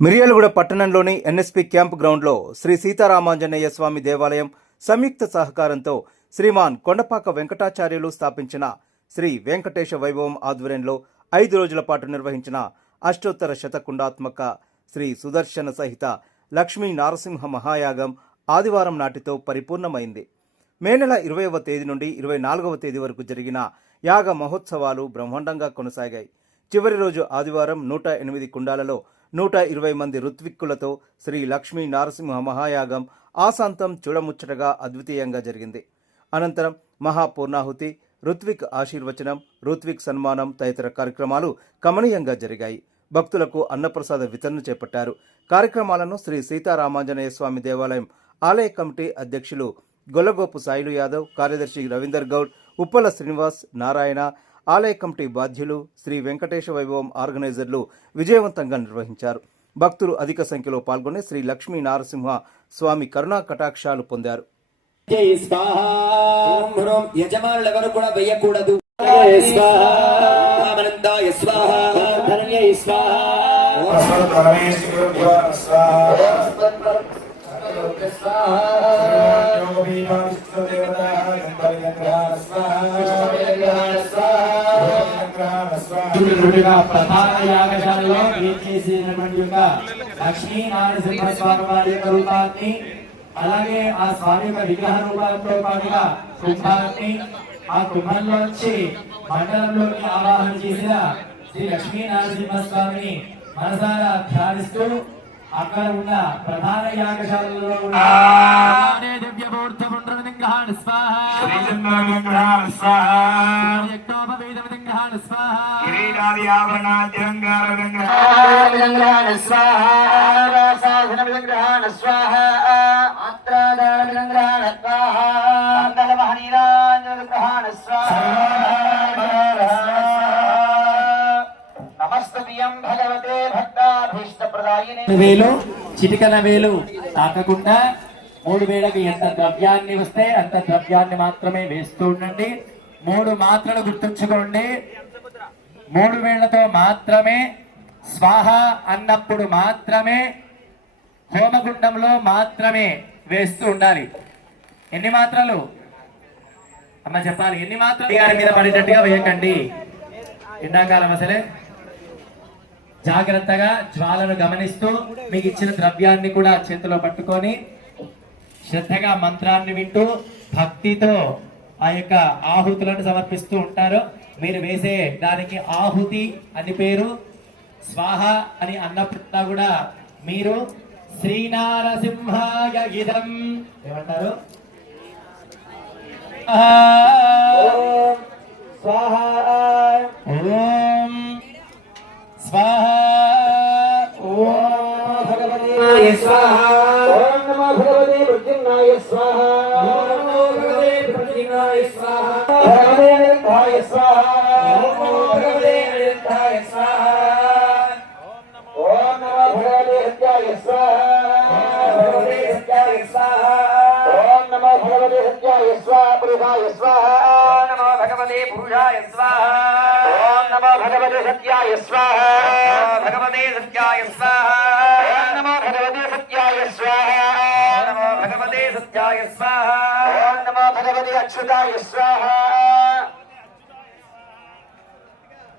మిర్యాలగూడ పట్టణంలోని NSP camp గ్రౌండ్లో శ్రీ సీతారామాంజనేయ స్వామి దేవాలయం సంయుక్త సహకారంతో శ్రీమాన్ కొండపాక వెంకటాచార్యులు స్థాపించిన శ్రీ వెంకటేశ వైభవం ఆధ్వర్యంలో 5 రోజుల పాటు నిర్వహించిన అష్టోత్తర శతకుండాత్మక శ్రీ సుదర్శన సహిత లక్ష్మీ నారసింహ మహాయాగం ఆదివారం నాటితో పరిపూర్ణమైంది. మే నెల 20వ తేదీ నుండి 24వ తేదీ వరకు జరిగిన యాగ మహోత్సవాలు బ్రహ్మాండంగా కొనసాగాయి. చివరి రోజు ఆదివారం 108 కుండాలలో 120 మంది ఋత్విక్కులతో శ్రీ లక్ష్మీ నారసింహ మహాయాగం ఆశాంతం చూడముచ్చటగా అద్వితీయంగా జరిగింది. అనంతరం మహాపూర్ణాహుతి, ఋత్విక్ ఆశీర్వచనం, ఋత్విక్ సన్మానం తదితర కార్యక్రమాలు కమనీయంగా జరిగాయి. భక్తులకు అన్నప్రసాద వితరణ చేపట్టారు. కార్యక్రమాలను శ్రీ సీతారామాంజనేయ స్వామి దేవాలయం ఆలయ కమిటీ అధ్యక్షులు గొల్లగోపు సాయిలు యాదవ్, కార్యదర్శి రవీందర్ గౌడ్, ఉప్పల శ్రీనివాస్, నారాయణ, ఆలయ కమిటీ బాధ్యులు, శ్రీ వెంకటేశ వైభవం ఆర్గనైజర్లు విజయవంతంగా నిర్వహించారు. భక్తులు అధిక సంఖ్యలో పాల్గొని శ్రీ లక్ష్మీ నారసింహ స్వామి కరుణా కటాక్షాలు పొందారు. యజమానులెవరు కూడా వేయకూడదు. ప్రధాన యాగశాలలో చేసినటువంటి యొక్క లక్ష్మీ నారసింహ స్వామి వారి యొక్క రూపాన్ని, అలాగే ఆ స్వామి యొక్క విగ్రహ రూపాలతో పాటుగా కుంభాన్ని, ఆ కుంభంలోంచి మండలంలోకి ఆవాహన చేసిన శ్రీ లక్ష్మీ నారసింహ స్వామిని మనసారా ధ్యానిస్తూ అక్కడ ఉన్న ప్రధాన యాగశాలలో వేలు చిటికన వేలు తాకకుండా 3 వేలకు ఎంత ద్రవ్యాన్ని వస్తే అంత ద్రవ్యాన్ని మాత్రమే వేస్తూ ఉండండి. 3 మాత్రలు గుర్తుంచుకోండి. 3 వేళ్లతో మాత్రమే స్వాహ అన్నప్పుడు మాత్రమే హోమగుండంలో మాత్రమే వేస్తూ ఉండాలి. ఎన్ని మాత్రలు అమ్మ చెప్పాలి? ఎన్ని మాత్రలు గారి మీద పడేటట్టుగా వేయకండి. ఎండాకాలం అసలే జాగ్రత్తగా జ్వాలను గమనిస్తూ మీకు ఇచ్చిన ద్రవ్యాన్ని కూడా చేతిలో పట్టుకొని శ్రద్ధగా మంత్రాన్ని వింటూ భక్తితో ఆ యొక్క ఆహుతులను సమర్పిస్తూ ఉంటారు. మీరు వేసే దానికి ఆహుతి అని పేరు. స్వాహ అని అన్నప్పుడు కూడా మీరు శ్రీనారసింహాయ గిదం ఏమంటారు? స్వాహ ఓం స్వాహ ఓం భగవతే స్వాహ ఓం నమో భగవతే ప్రద్యుమ్నాయ స్వాహ ఓం నమో భగవతే ప్రద్యుమ్నాయ స్వాహ భగవతే నిరంతాయ స్వాహ ఓం నమో భగవతే నిరంతాయ స్వాహ ఓం నమో భగవతే సత్యాయ స్వాహ భగవతే సత్యాయ స్వాహ ఓం నమో భగవతే సత్యాయ స్వాహ పురుషాయ స్వాహ నమో భగవతే పురుషాయ స్వాహ ఓం నమో భగవతే సత్యాయ స్వాహ భగవతే సత్యాయ స్వాహ నమో భగవతే సత్యాయ స్వాహ నమో భగవతే సత్యాయ స్వాహ ఓం నమో భగవతే అచ్యుతాయ స్వాహ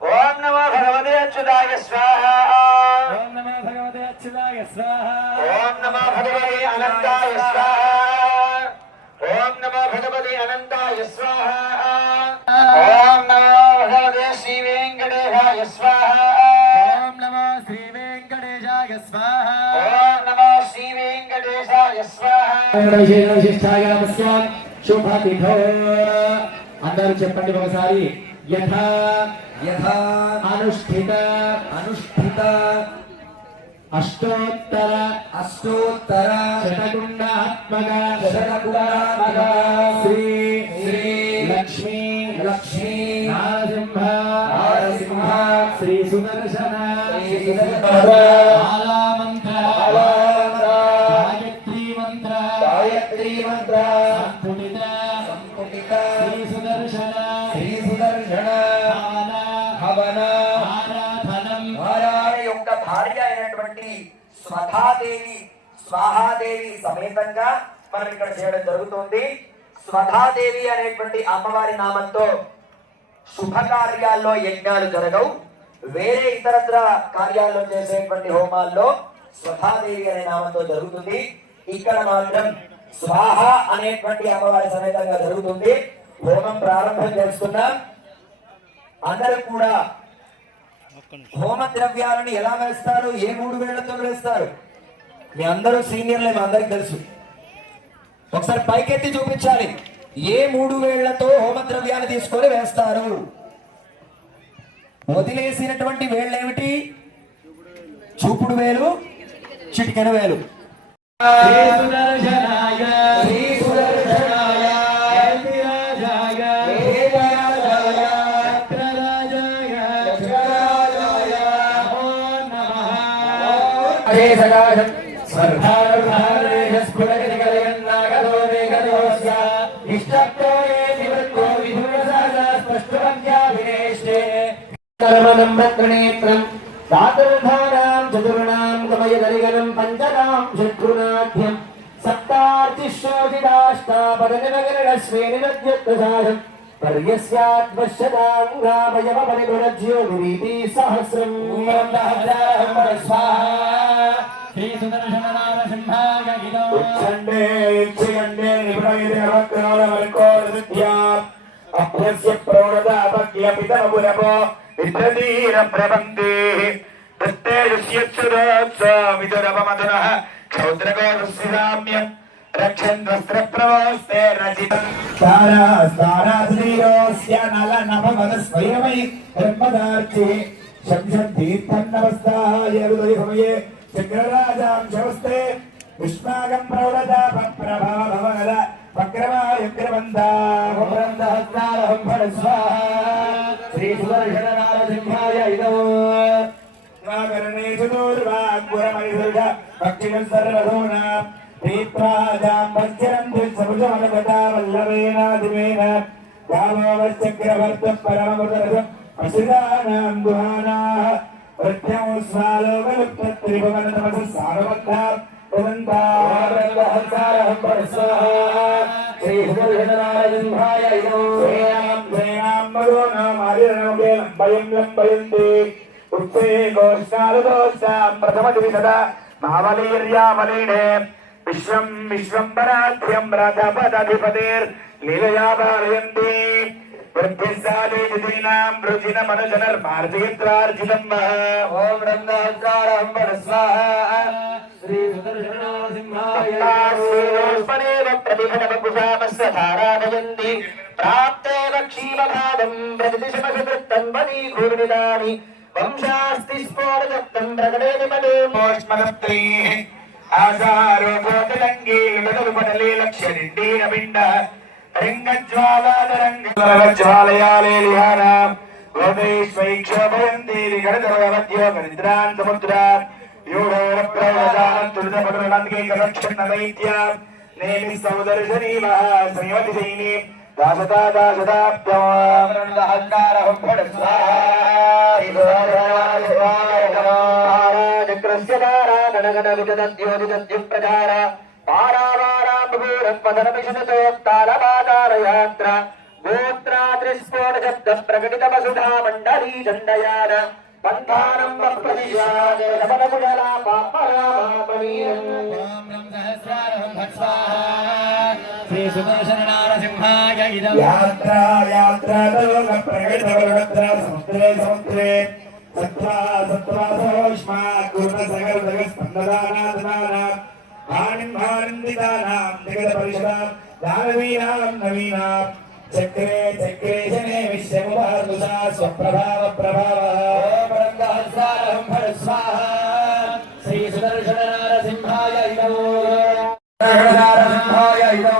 ఓం నమో భగవతే అచ్యుతాయ స్వాహ ఓం నమో భగవతే అచ్యుతాయ స్వాహ ఓం నమో భగవతే అనంతాయ స్వాహ ఓం నమో భగవతే అనంతాయ స్వాహ ఓం నమో భగవతే శ్రీ వెంకటేశాయ స్వాహ ఓం నమో శ్రీ వెంకటేశాయ స్వాహ ఓం నమో శ్రీ వెంకటేశాయ స్వాహ విశిష్టాయ నమస్కారం శుభతిథో అందరూ చెప్పండి ఒకసారి. యథా యథా అనుష్ఠిత అనుష్ఠిత అష్టోత్తర అష్టోత్తర శతకుండాత్మక శతకుండాత్మక శ్రీ శ్రీ లక్ష్మీ లక్ష్మీ నారసింహ నారసింహ శ్రీ సుదర్శన శ్రీ సుదర్శన ఆలామంత్ర ఆలామంత్ర గాయత్రీ మంత్ర గాయత్రీ మంత్ర సంపుటిత సంపుటిత శ్రీ సుదర్శన శ్రీ సుదర్శన హవన హవన ఆరాధనం ఆరాధన భార్య అయినటువంటి స్వధాదేవి స్వాహాదేవి సమేతంగా మనం ఇక్కడ చేయడం జరుగుతుంది. స్వధాదేవి అనేటువంటి అమ్మవారి నామంతో శుభకార్యాల్లో యజ్ఞాలు జరగవు. వేరే ఇతరత్ర కార్యాల్లో చేసేటువంటి హోమాల్లో స్వధాదేవి అనే నామంతో జరుగుతుంది. ఇక్కడ మాత్రం స్వాహ అనేటువంటి అమ్మవారి సమేతంగా జరుగుతుంది. హోమం ప్రారంభం చేస్తున్నాం. అందరూ కూడా హోమ ద్రవ్యాలను ఎలా వేస్తారు, ఏ 3 వేళ్లతో వేస్తారు? మీ అందరూ సీనియర్లే, మా అందరికి తెలుసు. ఒకసారి పైకెత్తి చూపించాలి. ఏ 3 వేళ్లతో హోమ ద్రవ్యాలు తీసుకొని వేస్తారు? వదిలేసినటువంటి వేళ్ళు ఏమిటి? చూపుడు వేలు, చిటికెన వేలు. దాతృధానాం చతుర్ణాం గమయదరిగణం పంచనాం శత్రునాథ్యం సప్తార్చిశోభిదాష్టాపదనిమగనశ్వేనిమద్యుక్తసారం పర్యస్యాత్మశ్యతాం గ్రామయమపరిగుణజ్యోతిరీతి సహస్రం. ఉచ్ఛండే ఇచ్ఛయండే నిపుణైర్యవక్రాలమల్కోరవిద్యా అభ్యస్య ప్రౌఢతాపక్యపితమపురపో విద్రధీర ప్రబంధే దత్తే ఋష్యచ్చురోత్సవిదురపమధునః క్షౌద్రగోరుస్యామ్యం రక్షన్ వస్త్రప్రవస్తే రచితం తారాస్తారాధీరోస్య నలనభమద స్వయమై బ్రహ్మదార్చి శంశతీర్థన్నవస్థాయ ఉదయసమయే చక్రరాజాం శవస్తే విష్మాగం ప్రౌఢతాప ప్రభవ భవగల వక్రమాయుగ్రబంధాహం ఫలస్వాహ. శ్రీ సుదర్శన నారసింహాయ ఇదో స్వాకరణేషు దూర్వాగ్గురమయుధ పక్షిణం సర్వధూనా దీప్రాజాం వజ్రం దిశభుజమలగతా వల్లభేనాదివేన గామోవశ్చక్రవర్త పరమమృతరథం అసిదానాం గుహానాః వృద్ధ్యం స్వాలోకలుప్తత్రిభువనతమస సారవద్ధాం శ్రీ సుదర్శనారసింహాయ ఇదో శ్రేయాం మధోనాం హరిరణముఖేనం భయం లంబయంతి ఉత్సే గోష్ఠాలుదోష్టాం ప్రథమది సదా మావలీర్యామలీనే విశ్వం విశ్వంబరాధ్యం రథపదధిపతిర్లీలయా పారయంతి వృద్ధిస్సాదీనాం రుచినమనుజనర్మార్జయిత్రార్జితం ఓం బ్రహ్మహంకారం పరస్వాహ. శ్రీ సుదర్శనారసింహాయ ప్రతిభటమకుశామస్వధారాభయంతి ప్రాప్తే వక్షీమభాగం ప్రతిదిశమసృత్తం వదీఘూర్ణిదాని వంశాస్తి స్ఫోటదత్తం ప్రకటేతి మదే మోష్మదత్రీ ఆసారో గోతలంగీ విమదలుపటలే లక్ష్యనిండీనపిండ జ్వాలయాలేలిహానాం గోదైశ్వైక్షోభయంతి విగడదరవద్యో గరిద్రాన్ సముద్రాన్ యూఢోరప్రయోజానంతులితపటులంకేకరక్షణదైత్యాం నేమి సౌదర్శనీవ శ్రీమతి సైని దాసతా దాసదాప్యహంకారహం చక్రస్య దారా గణగణ విజద్యోజిద్యుం ప్రచార పారావారాంబూరత్మధనమిషనతోత్తాలపాతారయాత్ర గోత్రాత్రిస్ఫోట ప్రకటిత వసుధా మండలీ దండయాన పంథానం వప్రతిశాదమనకుజలా పాపరామాపనీయం. శ్రీ సుదర్శన నారసింహాయ ఇదం యాత్రా యాత్రాలోక ప్రకటిత వరుణత్ర సముద్రే సముద్రే సత్వా సత్వాసోష్మా గుణ సగల సగ స్పందదానాదనానాం భాణిం భానిందితానాం జగద పరిషదాం దానవీనాం నవీనాం చక్రే చక్రే జనే విశ్వముభార్దుషా స్వప్రభావ ప్రభావ. బ్రహ్మహంసారహం ఫలస్వాహ. శ్రీ సుదర్శన నారసింహాయ ఇదో నారసింహాయ ఇదో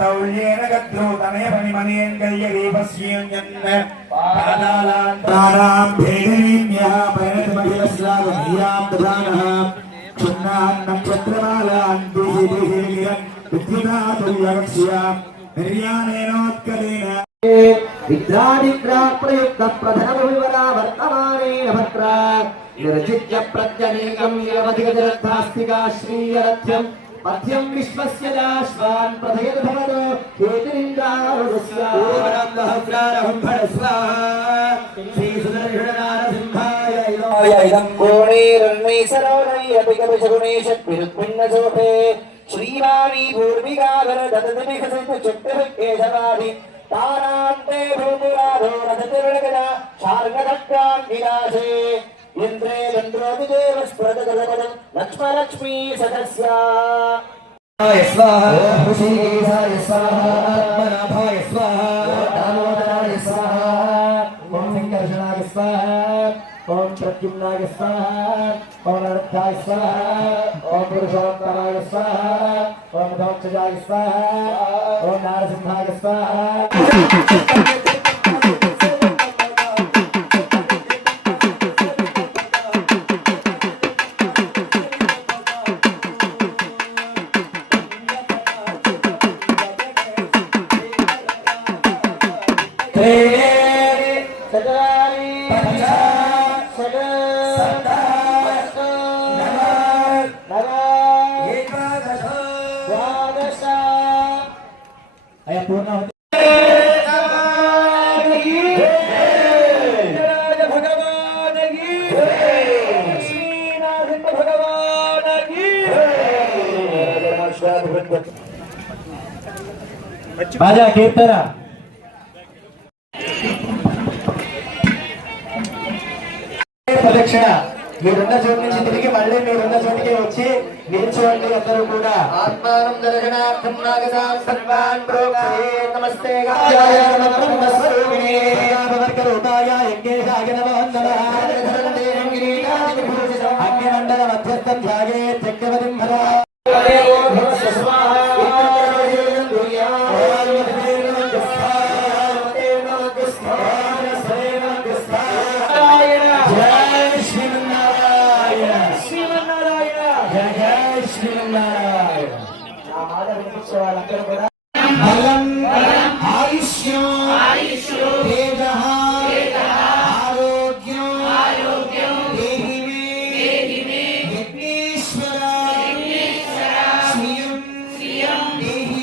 దౌల్యేన గద్రూతమే మణిమణియం కయ్యదీపస్యేన్యన్న పాదాలాంతారాం భేదనీమ్యా పరిణతమహిలస్లాగమీయాం దధానః క్షున్నాన్ నక్షత్రమాలాన్ దేహిదేహిరం విద్యునాతుల్యవక్ష్యాం నిర్యాణేనోత్కలేన విద్రాదిగ్రాప్రయుక్త ప్రధనభవివరా వర్తమానేన భద్రా निर्जित्य प्रत्यनेकं निरवधिगजरथास्तिका श्रीयरथ्यं पथ्यं विश्वस्य दाश्वान् प्रथयतु भवतो हेतिरिन्द्रारुदस्य ओम सहस्रारहं भणस्वाहा श्री सुदर्शननारसिंहाय इदं कोणेरन्वैसरोणैरपि कविशगुणेशत्विरुत्पिन्नसोपे श्रीवाणी भूर्विगाधर ददतिविकसित चक्रकेशवादि तारान्ते भूमिराधो रथतिर्गजा शार्ङ्गदक्रान्तिनाशे इंद्रे चंद्रोदिदेव स्फुरदगदगदं लक्ष्मी सदस्या स्वाहा ऋषिकेशाय स्वाहा आत्मनाभाय स्वाहा दामोदराय स्वाहा ओम संकर्षणाय स्वाहा ओम प्रद्युम्नाय स्वाहा ओम अनर्थाय स्वाहा ओम पुरुषोत्तमाय स्वाहा ओम धोक्षजाय स्वाहा ओम नारसिंहाय स्वाहा बाजा कीर्तन ప్రదక్షిణ మీరున్న చోటు నుంచి తిరిగి మళ్ళీ మీరున్న చోటికి వచ్చి నిల్చోండి అందరూ కూడా ఆత్మానం దర్శనార్థం నాగదాం సర్వాన్ ప్రోక్షే నమస్తే గాయాయ నమః స్వరూపిణే భగవద్గరుతాయ యంగేశాయ నమః అగ్నిమండల మధ్యస్థం ధ్యాయే చక్రవర్తిం భరా బలం ఆయుష్యం తేజః ఆరోగ్యం దేహి మే యజ్ఞేశ్వర శ్రియం దేహి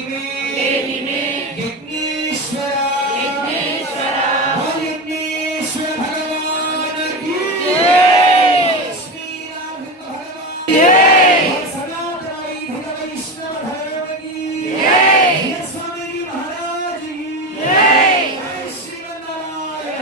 మే యజ్ఞేశ్వర ఓ యజ్ఞేశ్వర భగవాన్ కీ జై శ్రీరామ భగవాన్ సనాతనాయ వైష్ణవ ధర్మ కీ జై స్వామి మహారాజ్ కీ జై శ్రీమన్నారాయణ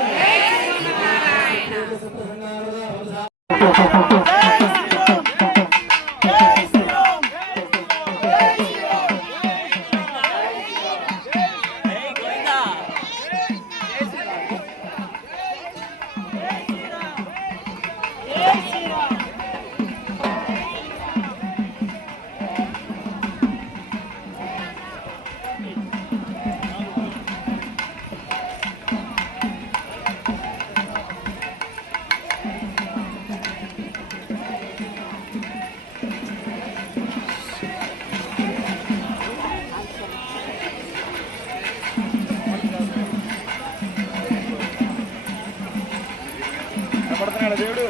దేవుడు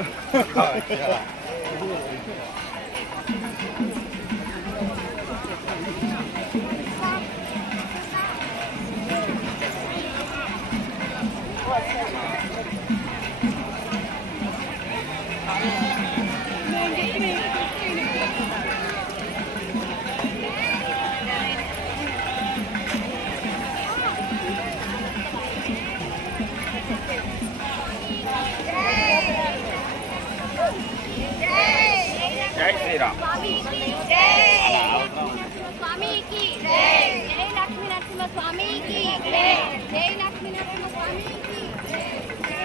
జై శ్రీరామ్ స్వామి की जय जय लक्ष्मी नरसिंह स्वामी की जय जय लक्ष्मी नरसिंह स्वामी की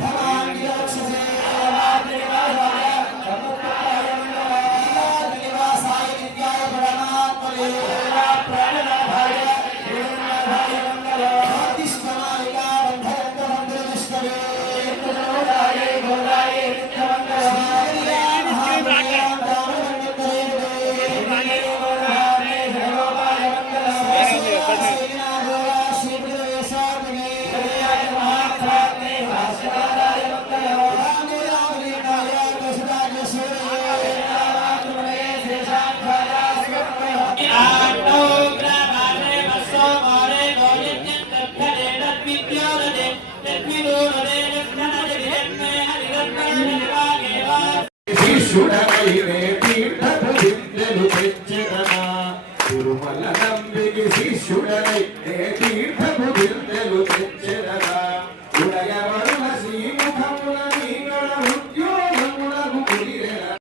Bye. శిష్యుడవై రే తీర్థపు విద్యలు తెచ్చెదనా తిరుమల నంబికి శిష్యుడవై రే తీర్థపు విద్యలు తెచ్చెదనా ఉదయవరుణ శ్రీముఖమున నీగడ ఉద్యోగమునకు కుదిరెదనా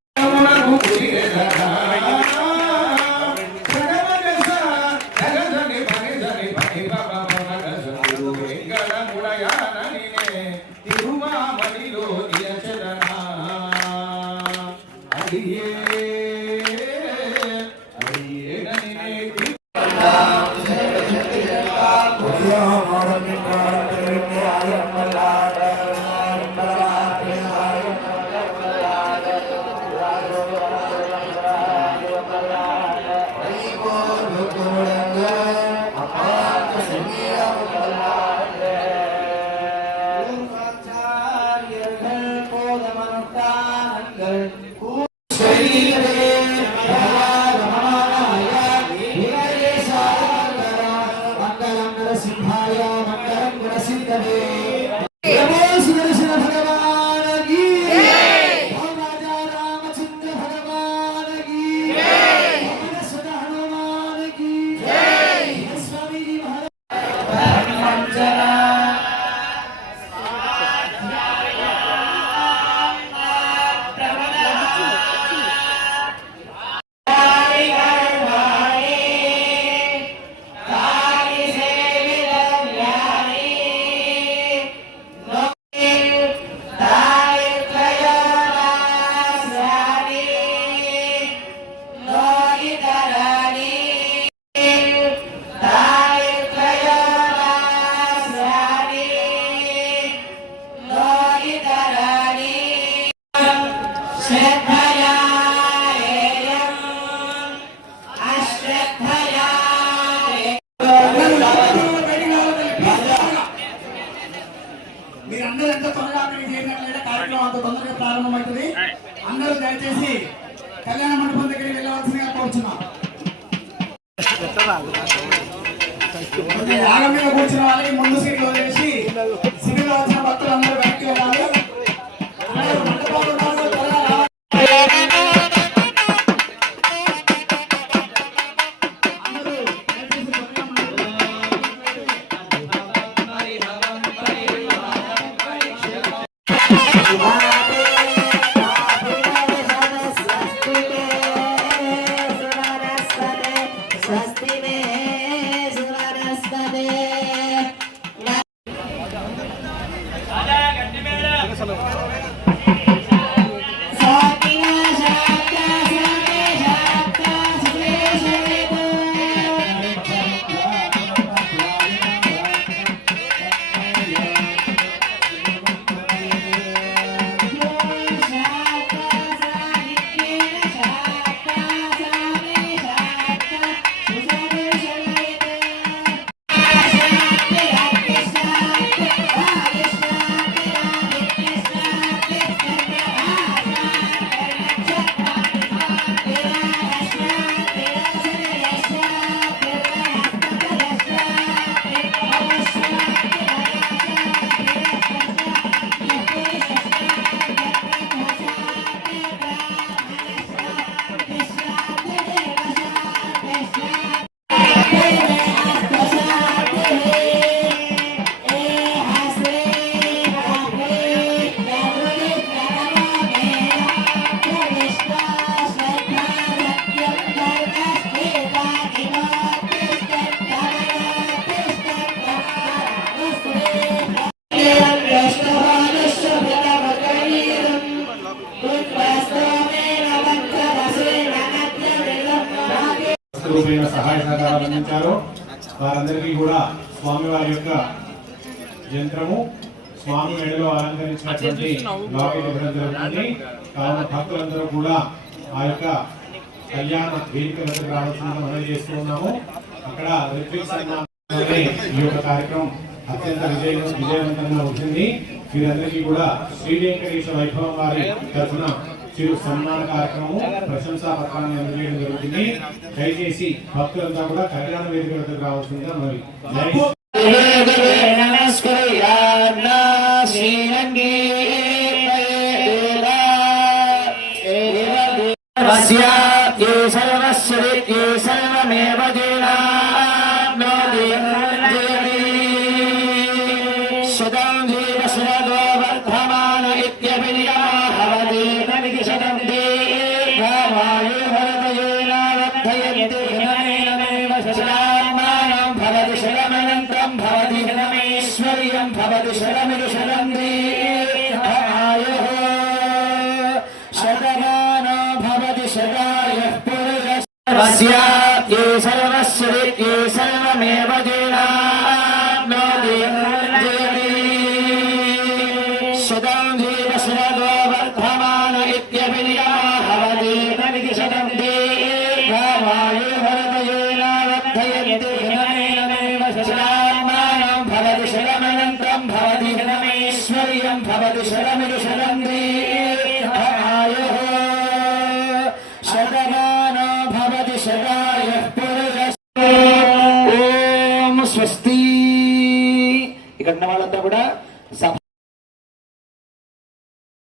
తిరుమామణిలో నియచదనా అడియే మీరందరూ ఎంత త్వరగా అక్కడికి చేరినట్లయితే కార్యక్రమం అంత తొందరగా ప్రారంభమవుతుంది. అందరూ దయచేసి కళ్యాణ మండపం దగ్గరికి వెళ్ళవలసిందిగా కోరుచున్నాం. యాగ మీద కూర్చున్న వాళ్ళకి ముందు సీట్లు వదిలేసి సిటీలో వచ్చిన భక్తులు అందరూ బయటకు వెళ్ళాలి. అందరూ మండపంలో ఉన్న వాళ్ళు త్వరగా రావాలి. అందరూ దయచేసి త్వరగా సహాయ సహకారాలు అందించారు. వారందరికీ కూడా స్వామివారి యొక్క యంత్రము స్వామి మెడలో అలంకరించినటువంటి లాకెట్ ఇవ్వడం జరుగుతుంది. కావున భక్తులందరూ కూడా ఆ యొక్క కళ్యాణ వేదిక వద్దకు రావాల్సిందిగా మనం చేస్తూ ఉన్నాము. అక్కడ ఈ యొక్క కార్యక్రమం అత్యంత విజయవంతంగా ఉంటుంది. వీరందరికీ కూడా శ్రీ వెంకటేశ్వర వైభవం వారి తరఫున చిరు సన్మాన కార్యక్రమం ప్రశంసా పత్రాన్ని అందజేయడం జరుగుతుంది. దయచేసి భక్తులంతా కూడా కళ్యాణ వేదిక వద్దకు రావాల్సిందిగా మరి శ్రీరంగే सर्वस्याप्ये सर्वस्वरित्ये सर्वमेव जीवाप्नोति शतं जीव शरदो वर्धमान इत्यभिनियमः भवति शतं दीर्घमायुर्भरतयेनावर्धयन्ति शतमेनमेव शतमानं भवति शतमनन्तं भवति शतमेश्वर्यं भवति शतमिति शतं दीर्घमायुः शतमानो भवति शतायुः पुरुषः सर्वस्याप्ये सर्व